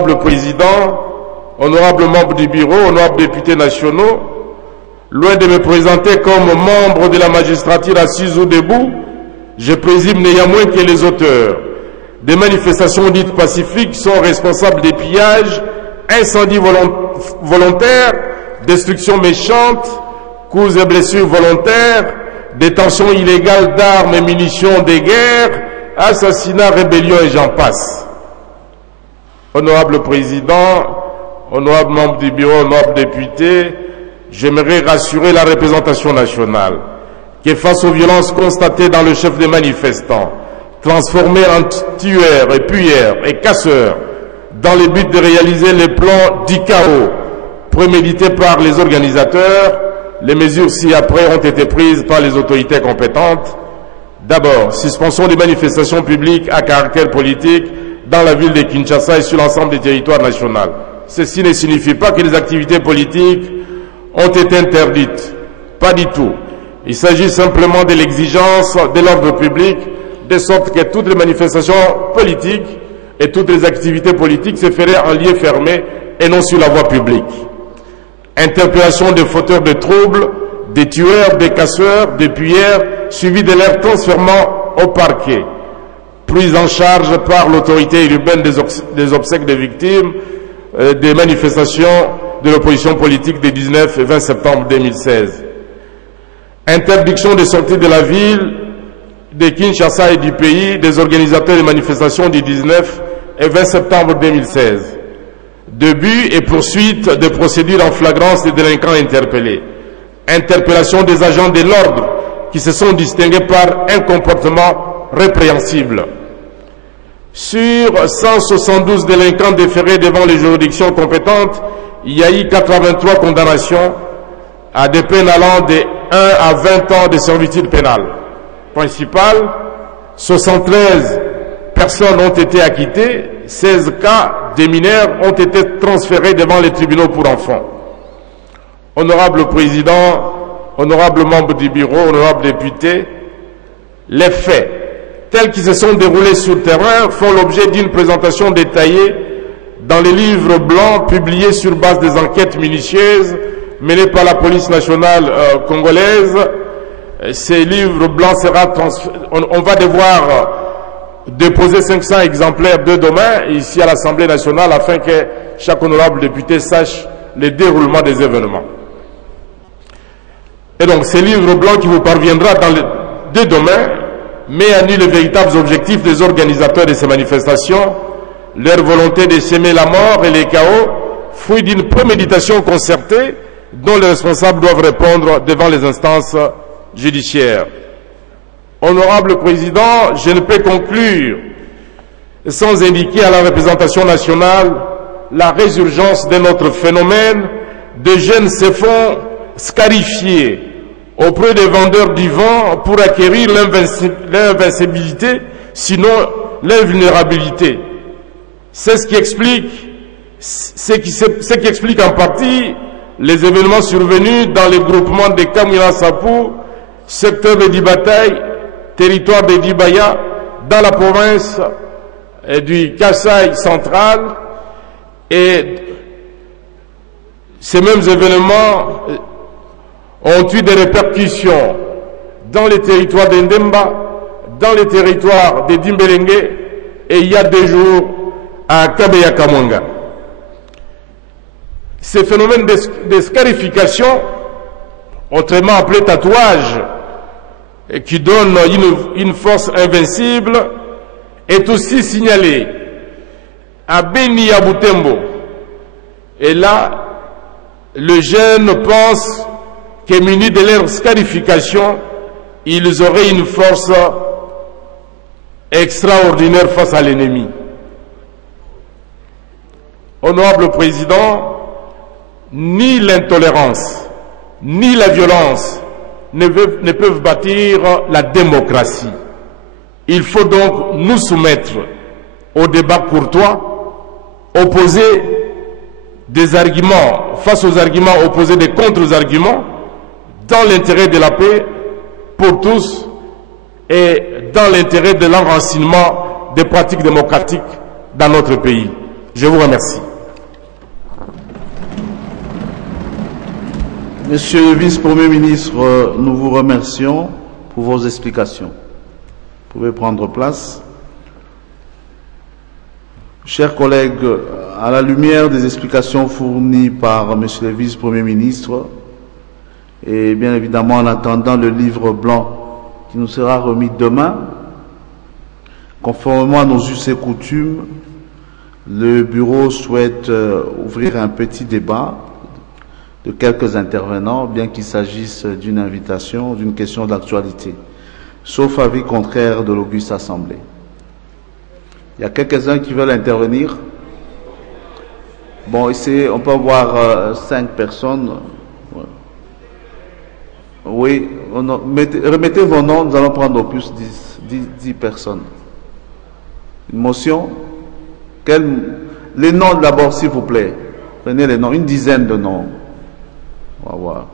Honorable Président, honorables membres du bureau, honorables députés nationaux, loin de me présenter comme membre de la magistrature assise ou debout, je présume néanmoins que les auteurs des manifestations dites pacifiques sont responsables des pillages, incendies volontaires, destructions méchantes, coups et blessures volontaires, détention illégale d'armes et munitions de guerre, assassinats, rébellions et j'en passe. Honorable Président, honorables membres du bureau, honorables députés, j'aimerais rassurer la représentation nationale que face aux violences constatées dans le chef des manifestants, transformés en tueurs et pilleurs et casseurs, dans le but de réaliser les plans du chaos prémédités par les organisateurs, les mesures ci-après ont été prises par les autorités compétentes. D'abord, suspension des manifestations publiques à caractère politique dans la ville de Kinshasa et sur l'ensemble des territoires nationaux. Ceci ne signifie pas que les activités politiques ont été interdites. Pas du tout. Il s'agit simplement de l'exigence de l'ordre public, de sorte que toutes les manifestations politiques et toutes les activités politiques se feraient en lieu fermé et non sur la voie publique. Interpellation des fauteurs de troubles, des tueurs, des casseurs, des pilleurs, suivi de leur transfèrement au parquet. Prise en charge par l'autorité urbaine des obsèques des victimes des manifestations de l'opposition politique des 19 et 20 septembre 2016. Interdiction des sorties de la ville, de Kinshasa et du pays des organisateurs des manifestations du 19 et 20 septembre 2016. Début et poursuite des procédures en flagrance des délinquants interpellés. Interpellation des agents de l'ordre qui se sont distingués par un comportement répréhensible. Sur 172 délinquants déférés devant les juridictions compétentes, il y a eu 83 condamnations à des peines allant de 1 à 20 ans de servitude pénale. Principal, 73 personnes ont été acquittées, 16 cas de mineurs ont été transférés devant les tribunaux pour enfants. Honorable Président, honorables membres du bureau, honorables députés, les faits tels qu'ils se sont déroulés sur le terrain font l'objet d'une présentation détaillée dans les livres blancs publiés sur base des enquêtes minutieuses menées par la police nationale congolaise. Ces livres blancs on va devoir déposer 500 exemplaires dès demain ici à l'Assemblée nationale afin que chaque honorable député sache le déroulement des événements. Et donc ces livres blancs qui vous parviendra dès demain met à nu les véritables objectifs des organisateurs de ces manifestations, leur volonté de semer la mort et les chaos, fruit d'une préméditation concertée dont les responsables doivent répondre devant les instances judiciaires. Honorable Président, je ne peux conclure sans indiquer à la représentation nationale la résurgence d'un autre phénomène. Des jeunes se font scarifier auprès des vendeurs du vent pour acquérir l'invincibilité, sinon l'invulnérabilité. C'est ce qui explique en partie les événements survenus dans les groupements de Kamina Sapou, secteur de Dibataï, territoire de Dibaya, dans la province du Kasaï central. Et ces mêmes événements ont eu des répercussions dans les territoires d'Endemba, dans les territoires de Dimbelenge et il y a 2 jours à Kabeya Kamwanga. Ces phénomènes de scarification, autrement appelé tatouage, qui donne une force invincible, est aussi signalé à Beni à Butembo. Et là, le jeune pense que munis de leur scarification, ils auraient une force extraordinaire face à l'ennemi. Honorable Président, ni l'intolérance, ni la violence ne peuvent bâtir la démocratie. Il faut donc nous soumettre au débat courtois, opposer des arguments, face aux arguments, opposer des contre-arguments, dans l'intérêt de la paix pour tous et dans l'intérêt de l'enracinement des pratiques démocratiques dans notre pays. Je vous remercie. Monsieur le vice-premier ministre, nous vous remercions pour vos explications. Vous pouvez prendre place. Chers collègues, à la lumière des explications fournies par monsieur le vice-premier ministre, et bien évidemment en attendant le livre blanc qui nous sera remis demain, conformément à nos us et coutumes, le bureau souhaite ouvrir un petit débat de quelques intervenants, bien qu'il s'agisse d'une invitation, d'une question d'actualité, sauf avis contraire de l'auguste Assemblée. Il y a quelques-uns qui veulent intervenir. Bon, ici, on peut avoir 5 personnes. Oui, remettez vos noms, nous allons prendre au plus 10 personnes. Une motion? Les noms d'abord, s'il vous plaît. Prenez les noms, une dizaine de noms. On va voir.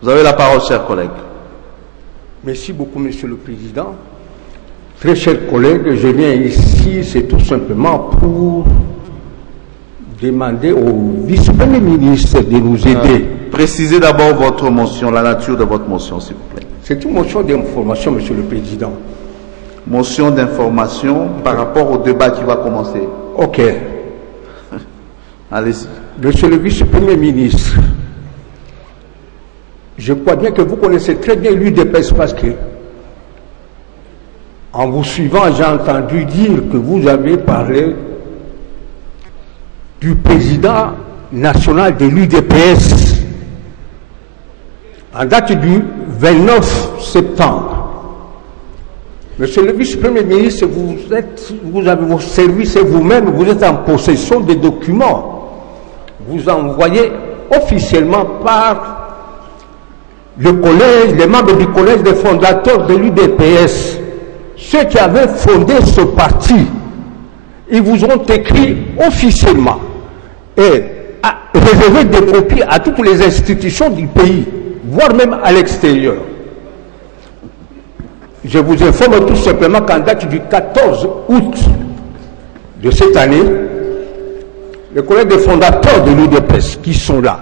Vous avez la parole, chers collègues. Merci beaucoup, Monsieur le Président. Très chers collègues, je viens ici, c'est tout simplement pour demander au vice-premier ministre de nous aider. Précisez d'abord votre motion, la nature de votre motion, s'il vous plaît. C'est une motion d'information, Monsieur le Président. Motion d'information par rapport au débat qui va commencer. Ok. Allez-y. Monsieur le vice-premier ministre, je crois bien que vous connaissez très bien l'UDPS parce que, en vous suivant, j'ai entendu dire que vous avez parlé du président national de l'UDPS en date du 29 septembre. Monsieur le vice-premier ministre, vous avez vos services et vous-même, vous êtes en possession des documents. Vous envoyez officiellement par le collège, les membres du collège des fondateurs de l'UDPS, ceux qui avaient fondé ce parti, ils vous ont écrit officiellement et réservé des copies à toutes les institutions du pays, voire même à l'extérieur. Je vous informe tout simplement qu'en date du 14 août de cette année, les collègues des fondateurs de l'UDPS qui sont là,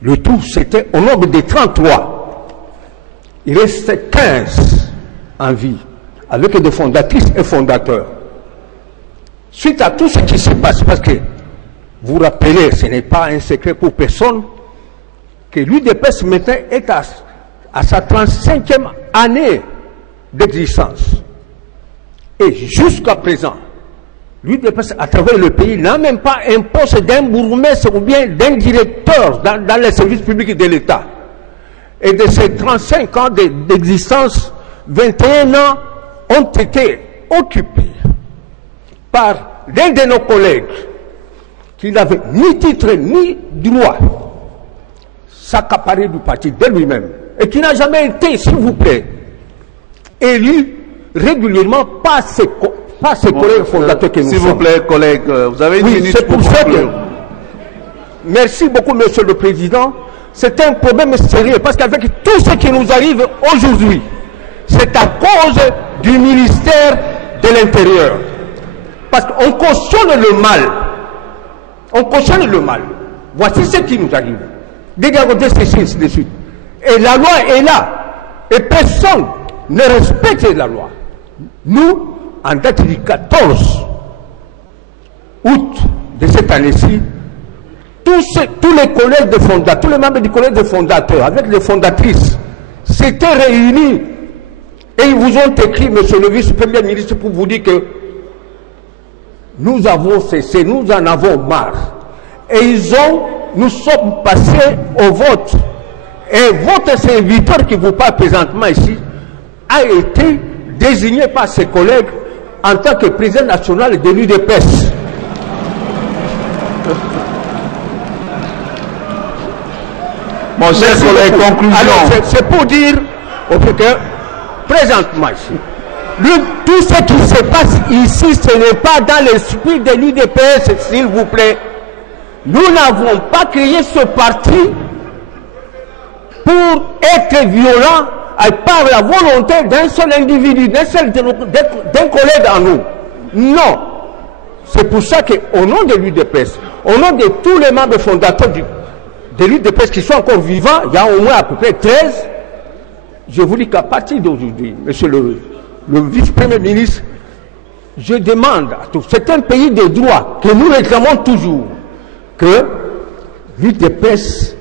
le tout c'était au nombre de 33. Il restait 15 en vie, avec des fondatrices et fondateurs. Suite à tout ce qui se passe, parce que vous rappelez, ce n'est pas un secret pour personne, que l'UDPS maintenant est à sa 35e année d'existence. Et jusqu'à présent, l'UDPS à travers le pays n'a même pas un poste d'un bourgmestre ou bien d'un directeur dans les services publics de l'État. Et de ces 35 ans d'existence, 21 ans ont été occupés par l'un de nos collègues qui n'avait ni titre ni droit, s'accaparer du parti de lui-même, et qui n'a jamais été, s'il vous plaît, élu régulièrement par ses collègues fondateurs que nous sommes. S'il vous plaît, collègues, vous avez une minute c'est pour ça que, merci beaucoup, Monsieur le Président. C'est un problème sérieux, parce qu'avec tout ce qui nous arrive aujourd'hui, c'est à cause du ministère de l'Intérieur. Parce qu'on cautionne le mal. On cautionne le mal. Voici ce qui nous arrive. Regardez ceci de suite. Et la loi est là. Et personne ne respecte la loi. Nous, en date du 14 août de cette année-ci, tous les collègues de fondateurs, tous les membres du collège de fondateurs, avec les fondatrices, s'étaient réunis et ils vous ont écrit, monsieur le vice-premier ministre, pour vous dire que nous avons cessé, nous en avons marre. Et nous sommes passés au vote. Et votre serviteur qui vous parle présentement ici a été désigné par ses collègues en tant que président national de l'UDPS. Mon cher collègue, conclusion. Alors, c'est pour dire au fait que, présentement ici, Tout ce qui se passe ici, ce n'est pas dans l'esprit de l'UDPS, s'il vous plaît. Nous n'avons pas créé ce parti pour être violent par la volonté d'un seul individu, d'un collègue en nous. Non. C'est pour ça qu'au nom de l'UDPS, au nom de tous les membres fondateurs de l'UDPS qui sont encore vivants, il y a au moins à peu près 13, je vous dis qu'à partir d'aujourd'hui, monsieur le vice-premier ministre, je demande à tous, c'est un pays de droit que nous réclamons toujours, que l'UDPS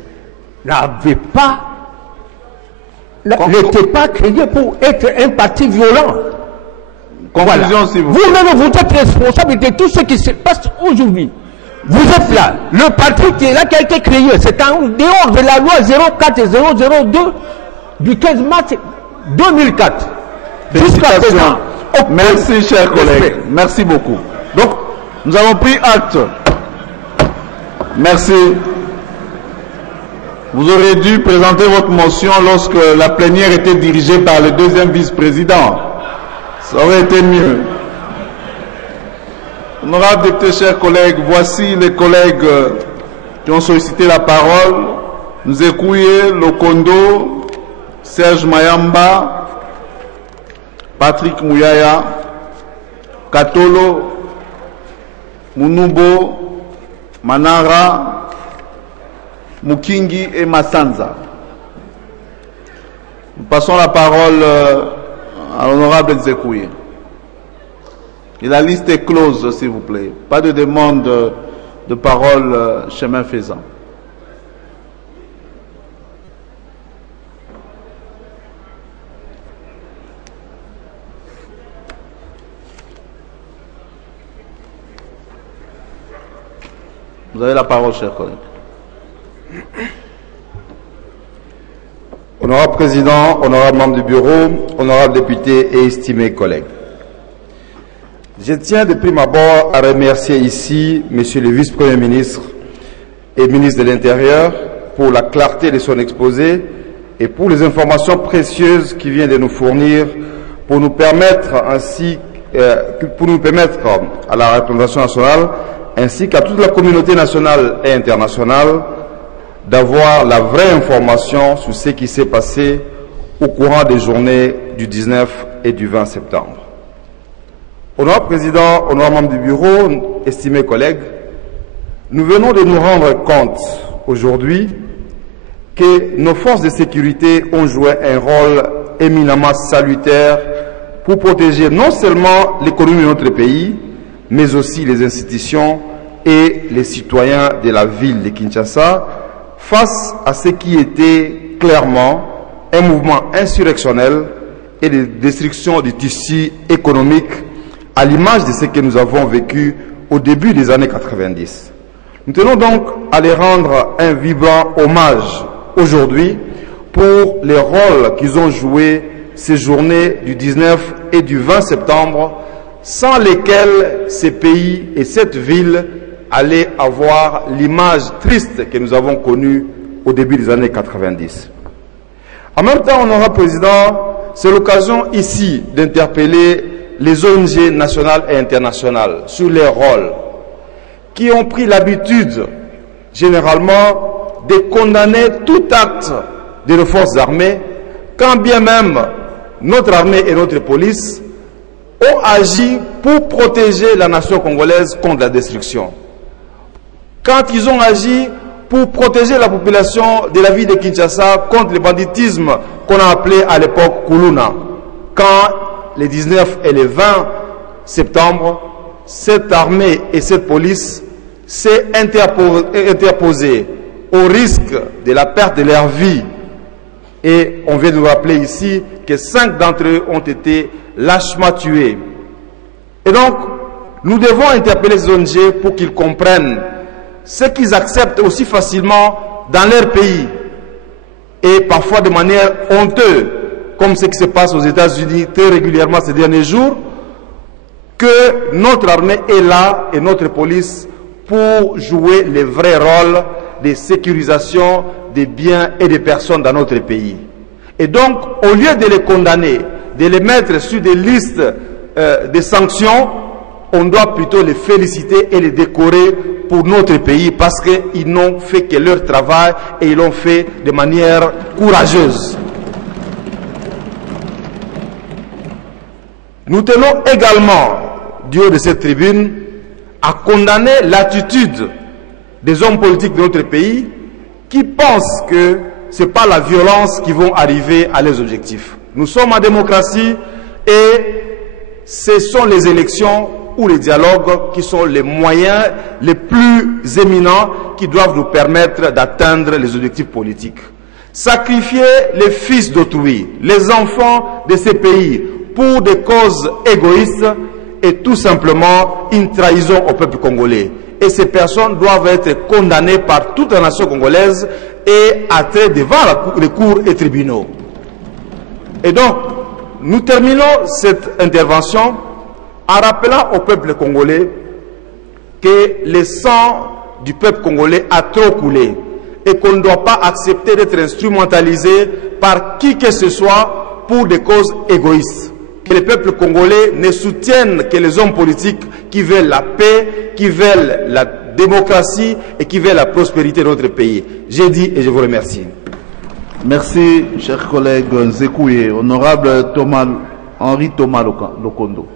n'avait pas, n'était pas créé pour être un parti violent. Conclusion, voilà. s'il vous plaît. Vous-même, vous êtes responsable de tout ce qui se passe aujourd'hui. Vous êtes là. Le parti qui est là, qui a été créé, c'est en dehors de la loi 04 et 002 du 15 mars 2004. Jusqu'à présent. Merci, chers collègues. Merci beaucoup. Donc, nous avons pris acte. Merci. Vous aurez dû présenter votre motion lorsque la plénière était dirigée par le deuxième vice-président. Ça aurait été mieux. Honorables députés, chers collègues, voici les collègues qui ont sollicité la parole. Nous Ekouye, Lokondo, Serge Mayamba, Patrick Mouyaya, Katolo, Munubo, Manara, Mukingi et Massanza. Nous passons la parole à l'honorable Ekouye. Et la liste est close, s'il vous plaît. Pas de demande de parole chemin faisant. Vous avez la parole, chers collègues. Honorable Président, honorable membre du Bureau, honorable député et estimés collègues. Je tiens de prime abord à remercier ici Monsieur le Vice-Premier ministre et ministre de l'Intérieur pour la clarté de son exposé et pour les informations précieuses qu'il vient de nous fournir pour nous permettre à la représentation nationale ainsi qu'à toute la communauté nationale et internationale d'avoir la vraie information sur ce qui s'est passé au courant des journées du 19 et du 20 septembre. Honorable Président, honorable membre du Bureau, estimés collègues, nous venons de nous rendre compte aujourd'hui que nos forces de sécurité ont joué un rôle éminemment salutaire pour protéger non seulement l'économie de notre pays, mais aussi les institutions et les citoyens de la ville de Kinshasa face à ce qui était clairement un mouvement insurrectionnel et de destruction du tissu économique à l'image de ce que nous avons vécu au début des années 90. Nous tenons donc à les rendre un vibrant hommage aujourd'hui pour les rôles qu'ils ont joués ces journées du 19 et du 20 septembre, sans lesquels ces pays et cette ville allaient avoir l'image triste que nous avons connue au début des années 90. En même temps, honorable Président, c'est l'occasion ici d'interpeller les ONG nationales et internationales sur leur rôle, qui ont pris l'habitude, généralement, de condamner tout acte de nos forces armées, quand bien même notre armée et notre police ont agi pour protéger la nation congolaise contre la destruction. Quand ils ont agi pour protéger la population de la ville de Kinshasa contre le banditisme qu'on a appelé à l'époque Kuluna. Quand les 19 et les 20 septembre, cette armée et cette police s'est interposée au risque de la perte de leur vie. Et on vient de nous rappeler ici que 5 d'entre eux ont été lâchement tués. Et donc, nous devons interpeller les ONG pour qu'ils comprennent ce qu'ils acceptent aussi facilement dans leur pays et parfois de manière honteuse, comme ce qui se passe aux États-Unis très régulièrement ces derniers jours, que notre armée est là et notre police pour jouer les vrais rôles de sécurisation des biens et des personnes dans notre pays. Et donc, au lieu de les condamner de les mettre sur des listes de sanctions, on doit plutôt les féliciter et les décorer pour notre pays parce qu'ils n'ont fait que leur travail et ils l'ont fait de manière courageuse. Nous tenons également, du haut de cette tribune, à condamner l'attitude des hommes politiques de notre pays qui pensent que ce n'est pas la violence qui va arriver à leurs objectifs. Nous sommes en démocratie et ce sont les élections ou les dialogues qui sont les moyens les plus éminents qui doivent nous permettre d'atteindre les objectifs politiques. Sacrifier les fils d'autrui, les enfants de ces pays pour des causes égoïstes est tout simplement une trahison au peuple congolais. Et ces personnes doivent être condamnées par toute la nation congolaise et attrait devant les cours et tribunaux. Et donc, nous terminons cette intervention en rappelant au peuple congolais que le sang du peuple congolais a trop coulé et qu'on ne doit pas accepter d'être instrumentalisé par qui que ce soit pour des causes égoïstes. Que le peuple congolais ne soutienne que les hommes politiques qui veulent la paix, qui veulent la démocratie et qui veulent la prospérité de notre pays. J'ai dit et je vous remercie. Merci, cher collègue Nzekouye. Honorable Henri Thomas Lokondo.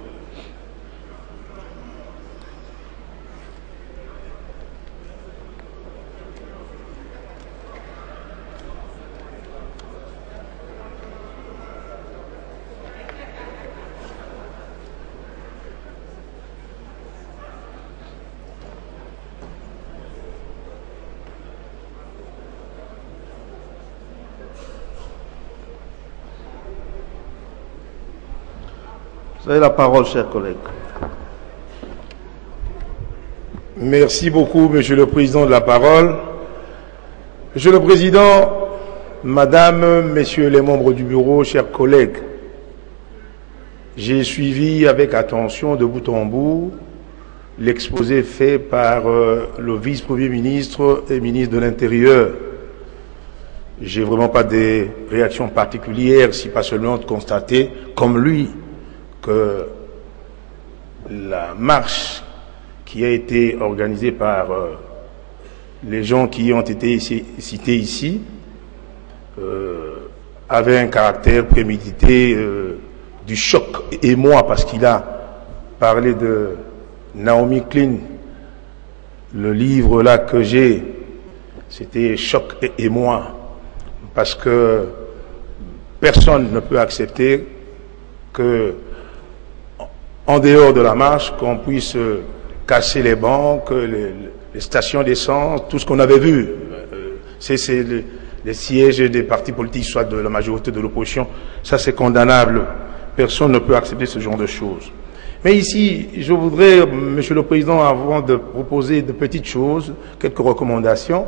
Vous avez la parole, cher collègue. Merci beaucoup, Monsieur le Président, de la parole. Monsieur le Président, Madame, Messieurs les membres du bureau, chers collègues, j'ai suivi avec attention de bout en bout l'exposé fait par le vice-premier ministre et ministre de l'Intérieur. J'ai vraiment pas de réaction particulière, si pas seulement de constater, comme lui, que la marche qui a été organisée par les gens qui ont été cités ici avait un caractère prémédité du choc émoi, parce qu'il a parlé de Naomi Klein. Le livre là que j'ai, c'était Choc et émoi, parce que personne ne peut accepter que en dehors de la marche, qu'on puisse casser les banques, les stations d'essence, tout ce qu'on avait vu. C'est les sièges des partis politiques, soit de la majorité de l'opposition. Ça, c'est condamnable. Personne ne peut accepter ce genre de choses. Mais ici, je voudrais, Monsieur le Président, avant de proposer de petites choses, quelques recommandations,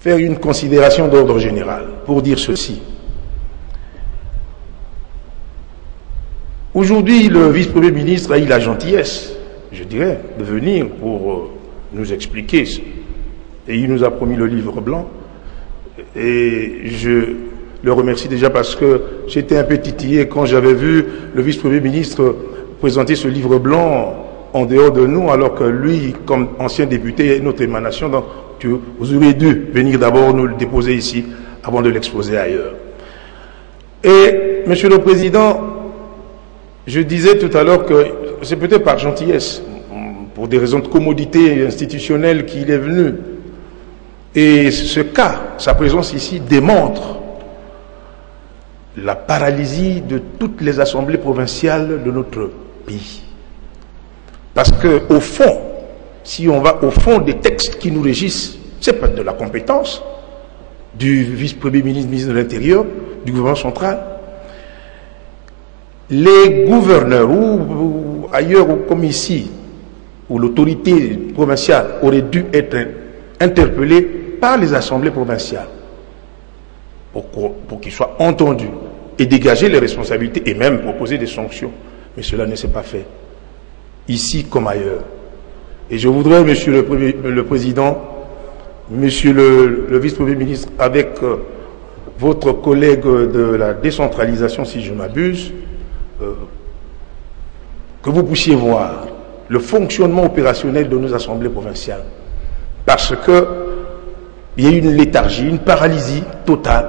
faire une considération d'ordre général pour dire ceci. Aujourd'hui, le vice-premier ministre a eu la gentillesse, je dirais, de venir pour nous expliquer. Et il nous a promis le livre blanc. Et je le remercie déjà parce que j'étais un peu titillé quand j'avais vu le vice-premier ministre présenter ce livre blanc en dehors de nous, alors que lui, comme ancien député, est notre émanation. Donc, vous auriez dû venir d'abord nous le déposer ici avant de l'exposer ailleurs. Et, Monsieur le Président, je disais tout à l'heure que c'est peut-être par gentillesse, pour des raisons de commodité institutionnelle qu'il est venu. Et ce cas, sa présence ici, démontre la paralysie de toutes les assemblées provinciales de notre pays. Parce qu'au fond, si on va au fond des textes qui nous régissent, ce n'est pas de la compétence du vice-premier ministre, ministre de l'Intérieur, du gouvernement central. Les gouverneurs, ou ailleurs, ou comme ici, où l'autorité provinciale aurait dû être interpellée par les assemblées provinciales pour qu'ils soient entendus et dégager les responsabilités et même proposer des sanctions. Mais cela ne s'est pas fait, ici comme ailleurs. Et je voudrais, Monsieur le Président, Monsieur le Vice-premier ministre, avec votre collègue de la décentralisation, si je m'abuse, que vous puissiez voir le fonctionnement opérationnel de nos assemblées provinciales. Parce qu'il y a une léthargie, une paralysie totale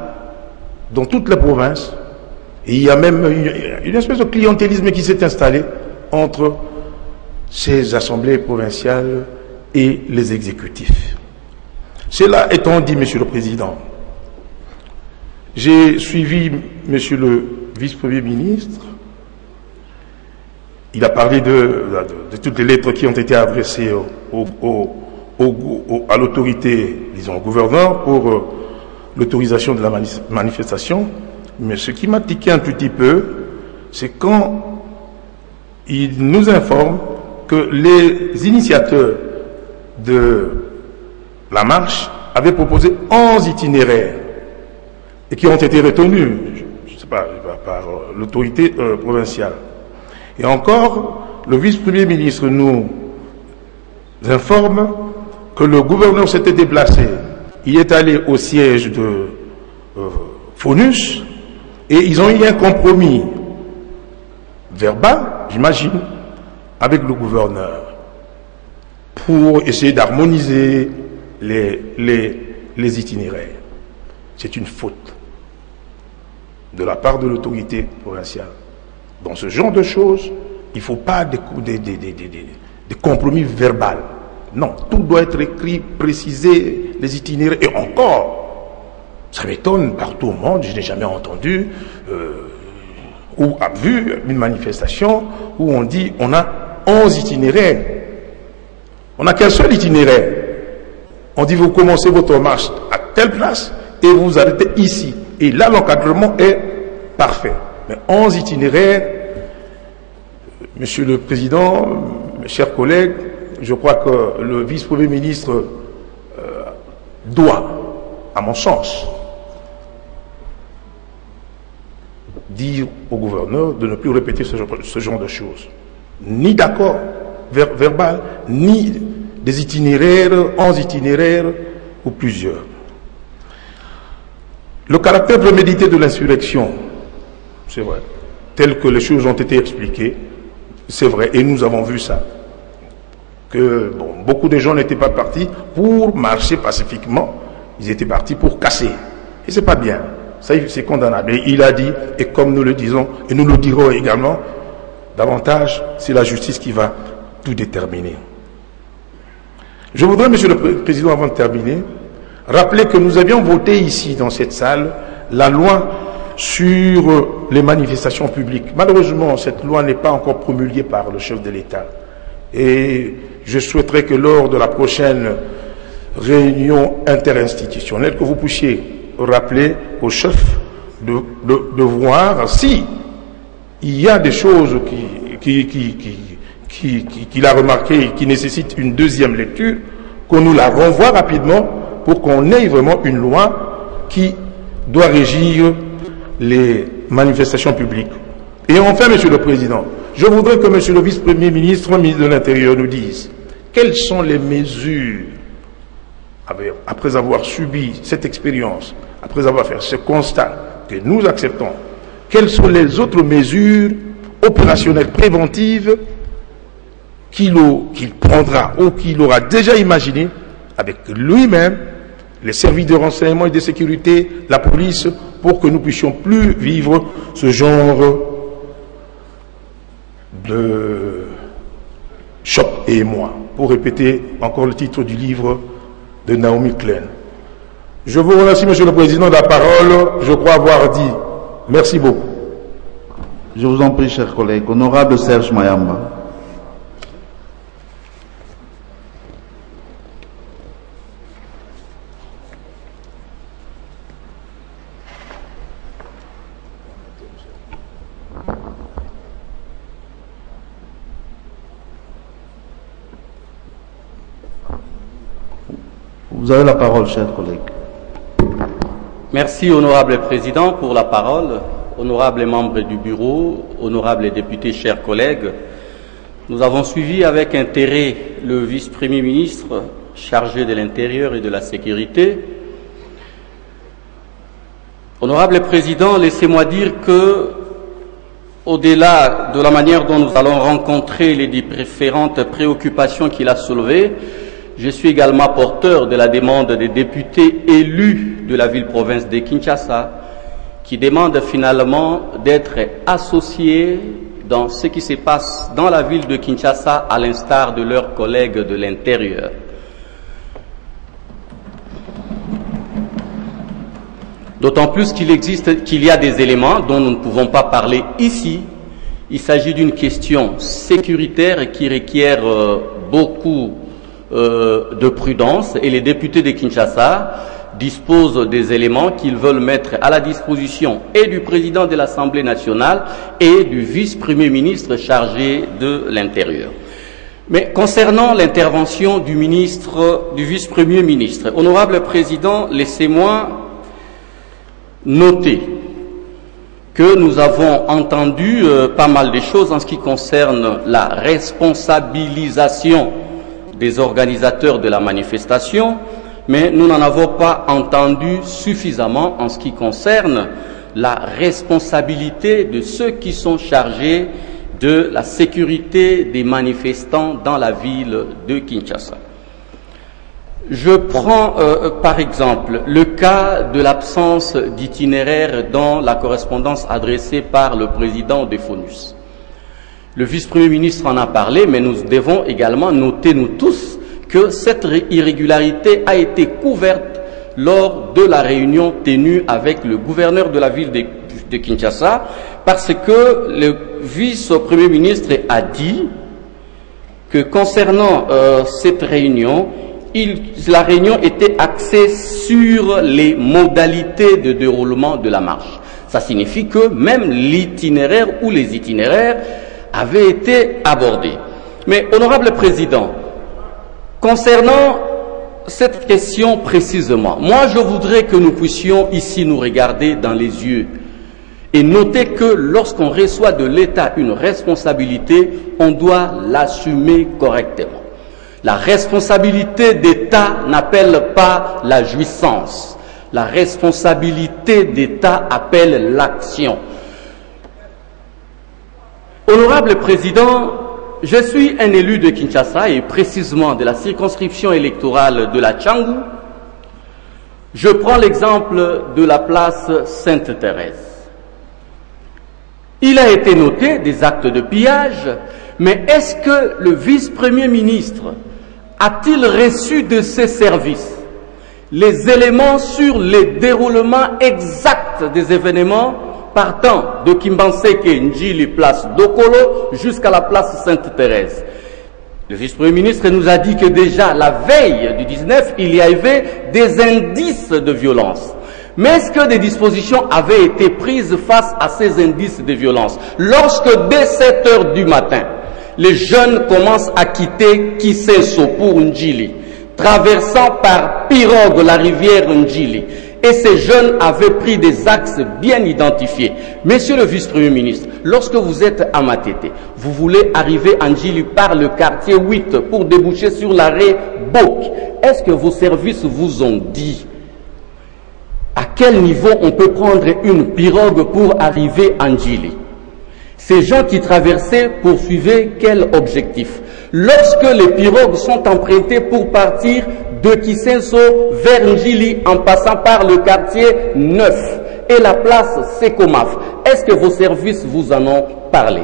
dans toute la province. Et il y a même une espèce de clientélisme qui s'est installé entre ces assemblées provinciales et les exécutifs. Cela étant dit, Monsieur le Président, j'ai suivi Monsieur le Vice-Premier ministre. Il a parlé de toutes les lettres qui ont été adressées à l'autorité, disons au gouverneur, pour l'autorisation de la manifestation. Mais ce qui m'a tiqué un petit peu, c'est quand il nous informe que les initiateurs de la marche avaient proposé 11 itinéraires et qui ont été retenus, je ne sais pas, par l'autorité provinciale. Et encore, le vice-premier ministre nous informe que le gouverneur s'était déplacé. Il est allé au siège de Faunus et ils ont eu un compromis verbal, j'imagine, avec le gouverneur pour essayer d'harmoniser les itinéraires. C'est une faute de la part de l'autorité provinciale. Dans ce genre de choses, il ne faut pas des compromis verbaux. Non, tout doit être écrit, précisé, les itinéraires. Et encore, ça m'étonne, partout au monde, je n'ai jamais entendu ou vu une manifestation où on dit on a 11 itinéraires. On n'a qu'un seul itinéraire. On dit vous commencez votre marche à telle place et vous vous arrêtez ici. Et là, l'encadrement est parfait. Mais 11 itinéraires, Monsieur le Président, mes chers collègues, je crois que le vice-premier ministre doit, à mon sens, dire au gouverneur de ne plus répéter ce genre de choses. Ni d'accord verbal, ni des itinéraires, 11 itinéraires ou plusieurs. Le caractère prémédité de l'insurrection, c'est vrai, tel que les choses ont été expliquées, c'est vrai, et nous avons vu ça. Que beaucoup de gens n'étaient pas partis pour marcher pacifiquement, ils étaient partis pour casser. Et c'est pas bien, ça c'est condamnable. Et il a dit, et comme nous le disons, et nous le dirons également, davantage, c'est la justice qui va tout déterminer. Je voudrais, Monsieur le Président, avant de terminer, rappeler que nous avions voté ici, dans cette salle, la loi sur les manifestations publiques. Malheureusement, cette loi n'est pas encore promulguée par le chef de l'État. Et je souhaiterais que lors de la prochaine réunion interinstitutionnelle, que vous puissiez rappeler au chef de voir si il y a des choses qu'il a remarquées et qui nécessitent une deuxième lecture, qu'on nous la renvoie rapidement pour qu'on ait vraiment une loi qui doit régir les manifestations publiques. Et enfin, Monsieur le Président, je voudrais que Monsieur le Vice-Premier ministre, ministre de l'Intérieur, nous dise quelles sont les mesures, après avoir subi cette expérience, après avoir fait ce constat que nous acceptons, quelles sont les autres mesures opérationnelles préventives qu'il prendra ou qu'il aura déjà imaginées avec lui-même, les services de renseignement et de sécurité, la police, pour que nous puissions plus vivre ce genre de choc et émoi, pour répéter encore le titre du livre de Naomi Klein. Je vous remercie, Monsieur le Président, de la parole. Je crois avoir dit. Merci beaucoup. Je vous en prie, chers collègues. Honorable Serge Mayamba. Vous avez la parole, chers collègues. Merci, honorable Président, pour la parole. Honorables membres du bureau, honorables députés, chers collègues, nous avons suivi avec intérêt le vice-premier ministre chargé de l'Intérieur et de la Sécurité Honorable Président, laissez-moi dire que, au-delà de la manière dont nous allons rencontrer les différentes préoccupations qu'il a soulevées, je suis également porteur de la demande des députés élus de la ville-province de Kinshasa qui demandent finalement d'être associés dans ce qui se passe dans la ville de Kinshasa à l'instar de leurs collègues de l'intérieur. D'autant plus qu'il y a des éléments dont nous ne pouvons pas parler ici. Il s'agit d'une question sécuritaire qui requiert beaucoup de prudence et les députés de Kinshasa disposent des éléments qu'ils veulent mettre à la disposition et du président de l'Assemblée nationale et du vice-premier ministre chargé de l'Intérieur. Mais concernant l'intervention du vice-premier ministre, honorable président, laissez-moi noter que nous avons entendu pas mal de choses en ce qui concerne la responsabilisation des organisateurs de la manifestation, mais nous n'en avons pas entendu suffisamment en ce qui concerne la responsabilité de ceux qui sont chargés de la sécurité des manifestants dans la ville de Kinshasa. Je prends par exemple le cas de l'absence d'itinéraire dans la correspondance adressée par le président des FONUS. Le vice-premier ministre en a parlé, mais nous devons également noter, nous tous, que cette irrégularité a été couverte lors de la réunion tenue avec le gouverneur de la ville de Kinshasa, parce que le vice-premier ministre a dit que concernant cette réunion, la réunion était axée sur les modalités de déroulement de la marche. Ça signifie que même l'itinéraire ou les itinéraires avaient été abordés. Mais, honorable président, concernant cette question précisément, moi je voudrais que nous puissions ici nous regarder dans les yeux et noter que lorsqu'on reçoit de l'État une responsabilité, on doit l'assumer correctement. La responsabilité d'État n'appelle pas la jouissance. La responsabilité d'État appelle l'action. Honorable Président, je suis un élu de Kinshasa et précisément de la circonscription électorale de la Tchangou. Je prends l'exemple de la place Sainte-Thérèse. Il a été noté des actes de pillage, mais est-ce que le vice-premier ministre a-t-il reçu de ses services les éléments sur le déroulement exact des événements partant de Kimbanseke Njili, place Dokolo, jusqu'à la place Sainte-Thérèse? Le vice-premier ministre nous a dit que déjà la veille du 19, il y avait des indices de violence. Mais est-ce que des dispositions avaient été prises face à ces indices de violence? Lorsque dès 7 heures du matin, les jeunes commencent à quitter Kiseso pour Njili, traversant par pirogue la rivière Njili. Et ces jeunes avaient pris des axes bien identifiés. Monsieur le vice-premier ministre, lorsque vous êtes à Matete, vous voulez arriver à Njili par le quartier 8 pour déboucher sur l'arrêt Bok. Est-ce que vos services vous ont dit à quel niveau on peut prendre une pirogue pour arriver à Njili? Ces gens qui traversaient poursuivaient quel objectif? Lorsque les pirogues sont empruntées pour partir de Kisenso vers Njili en passant par le quartier 9 et la place Sekomaf, est-ce que vos services vous en ont parlé?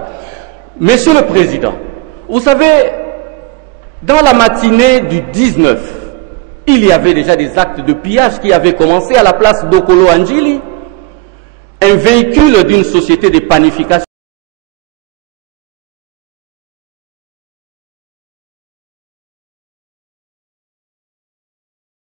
Monsieur le Président, vous savez, dans la matinée du 19, il y avait déjà des actes de pillage qui avaient commencé à la place d'Okolo Njili. Un véhicule d'une société de panification